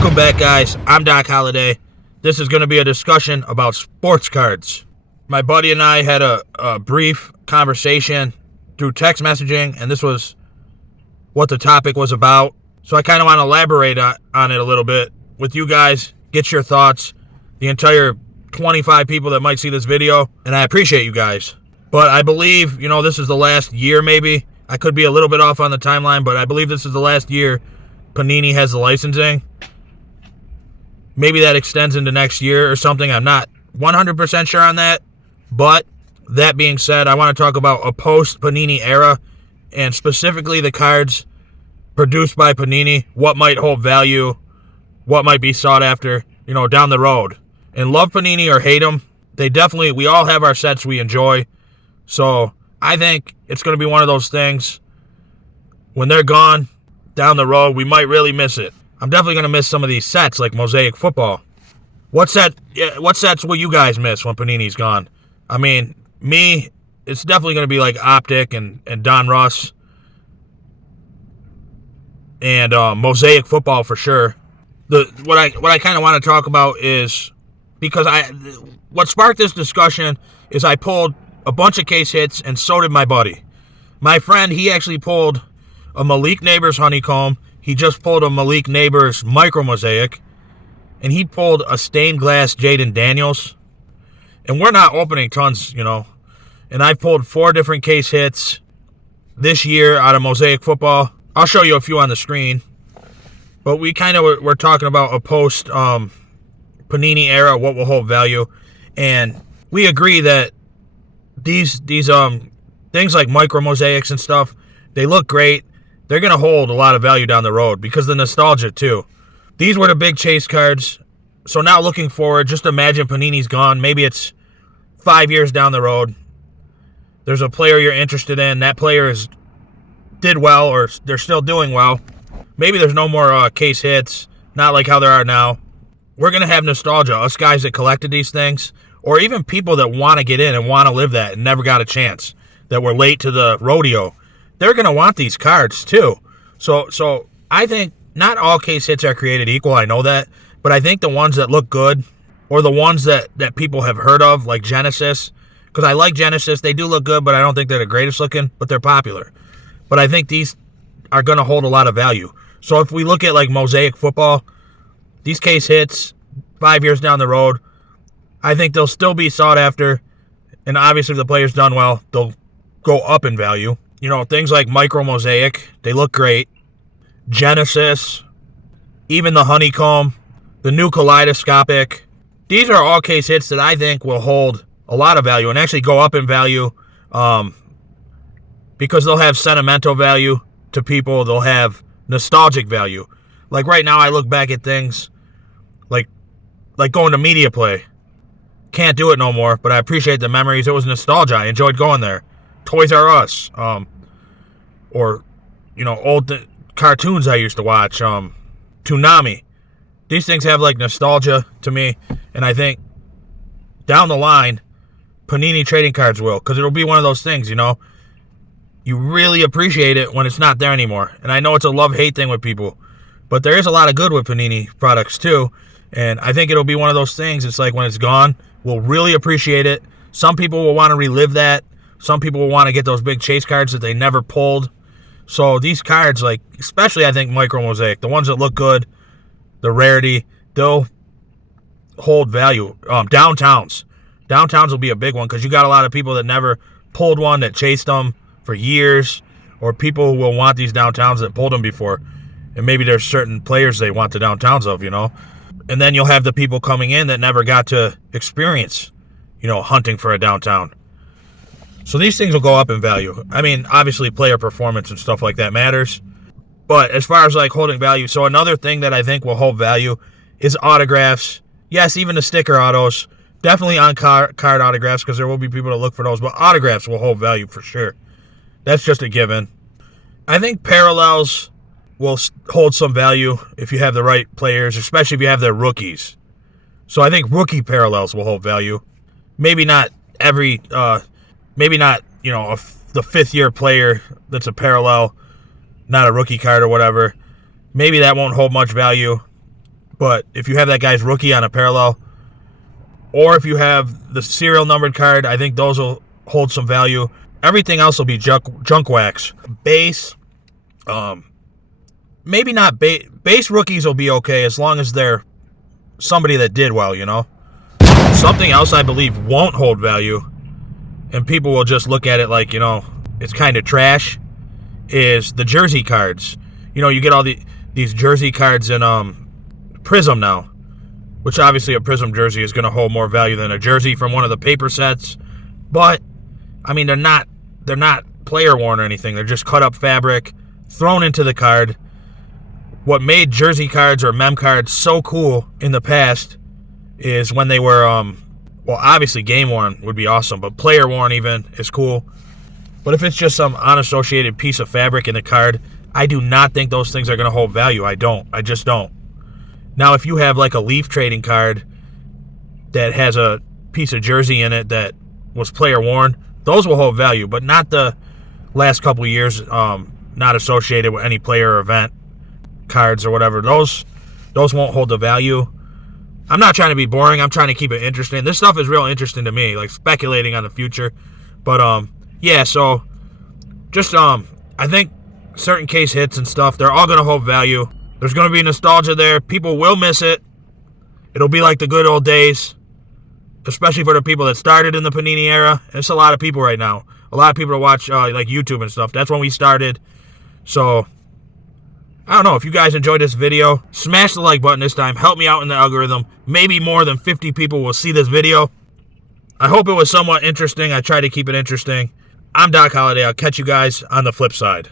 Welcome back, guys. I'm Doc Holliday. This is going to be a discussion about sports cards. My buddy and I had a brief conversation through text messaging, and this was what the topic was about. So I kind of want to elaborate on it a little bit with you guys, get your thoughts, the entire 25 people that might see this video, and I appreciate you guys. But I believe, this is the last year maybe. I could be a little bit off on the timeline, but I believe this is the last year Panini has the licensing. Maybe that extends into next year or something. I'm not 100% sure on that. But that being said, I want to talk about a post-Panini era and specifically the cards produced by Panini, what might hold value, what might be sought after, down the road. And love Panini or hate them, we all have our sets we enjoy. So I think it's going to be one of those things, when they're gone down the road, we might really miss it. I'm definitely going to miss some of these sets, like Mosaic Football. What sets will you guys miss when Panini's gone? I mean, me, it's definitely going to be like Optic and Don Russ. And Mosaic Football for sure. What I kind of want to talk about is, because what sparked this discussion is I pulled a bunch of case hits, and so did my buddy. My friend, he actually pulled a Malik Neighbors Honeycomb. He just pulled a Malik Neighbors Micro Mosaic. And he pulled a stained glass Jaden Daniels. And we're not opening tons, And I pulled 4 different case hits this year out of Mosaic Football. I'll show you a few on the screen. But we kind of we're talking about a post Panini era, what will hold value. And we agree that these things like micro mosaics and stuff, they look great. They're going to hold a lot of value down the road because of the nostalgia too. These were the big chase cards. So now looking forward, just imagine Panini's gone. Maybe it's 5 years down the road. There's a player you're interested in. That player did well, or they're still doing well. Maybe there's no more case hits, not like how there are now. We're going to have nostalgia, us guys that collected these things, or even people that want to get in and want to live that and never got a chance, that were late to the rodeo. They're going to want these cards too. So I think not all case hits are created equal, I know that, but I think the ones that look good, or the ones that people have heard of, like Genesis, because I like Genesis, they do look good, but I don't think they're the greatest looking, but they're popular. But I think these are going to hold a lot of value. So if we look at like Mosaic Football, these case hits 5 years down the road, I think they'll still be sought after. And obviously if the player's done well, they'll go up in value. Things like Micro Mosaic, they look great. Genesis, even the Honeycomb, the new Kaleidoscopic. These are all case hits that I think will hold a lot of value and actually go up in value because they'll have sentimental value to people. They'll have nostalgic value. Like right now, I look back at things like going to Media Play. Can't do it no more, but I appreciate the memories. It was nostalgia. I enjoyed going there. Toys R Us, or old cartoons I used to watch. Toonami. These things have like nostalgia to me, and I think down the line, Panini trading cards will, because it'll be one of those things. You really appreciate it when it's not there anymore. And I know it's a love-hate thing with people, but there is a lot of good with Panini products too. And I think it'll be one of those things. It's like when it's gone, we'll really appreciate it. Some people will want to relive that. Some people will want to get those big chase cards that they never pulled. So these cards, like especially I think Micro Mosaic, the ones that look good, the rarity, they'll hold value. Downtowns will be a big one because you got a lot of people that never pulled one, that chased them for years, or people who will want these downtowns that pulled them before. And maybe there's certain players they want the downtowns of, And then you'll have the people coming in that never got to experience, hunting for a downtown. So these things will go up in value. I mean, obviously player performance and stuff like that matters. But as far as like holding value, so another thing that I think will hold value is autographs. Yes, even the sticker autos. Definitely on card autographs, because there will be people that look for those. But autographs will hold value for sure. That's just a given. I think parallels will hold some value if you have the right players, especially if you have their rookies. So I think rookie parallels will hold value. Maybe not the fifth year player that's a parallel, not a rookie card or whatever. Maybe that won't hold much value. But if you have that guy's rookie on a parallel, or if you have the serial numbered card, I think those will hold some value. Everything else will be junk wax. Base, maybe not base rookies will be okay as long as they're somebody that did well, you know. Something else I believe won't hold value, and people will just look at it like, you know, it's kind of trash, is the jersey cards. You know, you get all these jersey cards in Prism now, which obviously a Prism jersey is going to hold more value than a jersey from one of the paper sets. But I mean, they're not player worn or anything. They're just cut up fabric thrown into the card. What made jersey cards or mem cards so cool in the past is when they were well, obviously game worn would be awesome, but player worn even is cool. But if it's just some unassociated piece of fabric in the card, I do not think those things are going to hold value. I just don't. Now, if you have like a Leaf trading card that has a piece of jersey in it that was player worn, those will hold value, but not the last couple of years not associated with any player or event cards or whatever. Those won't hold the value. I'm not trying to be boring. I'm trying to keep it interesting. This stuff is real interesting to me, like speculating on the future. But yeah, so just I think certain case hits and stuff, they're all going to hold value. There's going to be nostalgia there. People will miss it. It'll be like the good old days, especially for the people that started in the Panini era. It's a lot of people right now. A lot of people that watch like YouTube and stuff. That's when we started. So I don't know. If you guys enjoyed this video, smash the like button this time. Help me out in the algorithm. Maybe more than 50 people will see this video. I hope it was somewhat interesting. I try to keep it interesting. I'm Doc Holliday. I'll catch you guys on the flip side.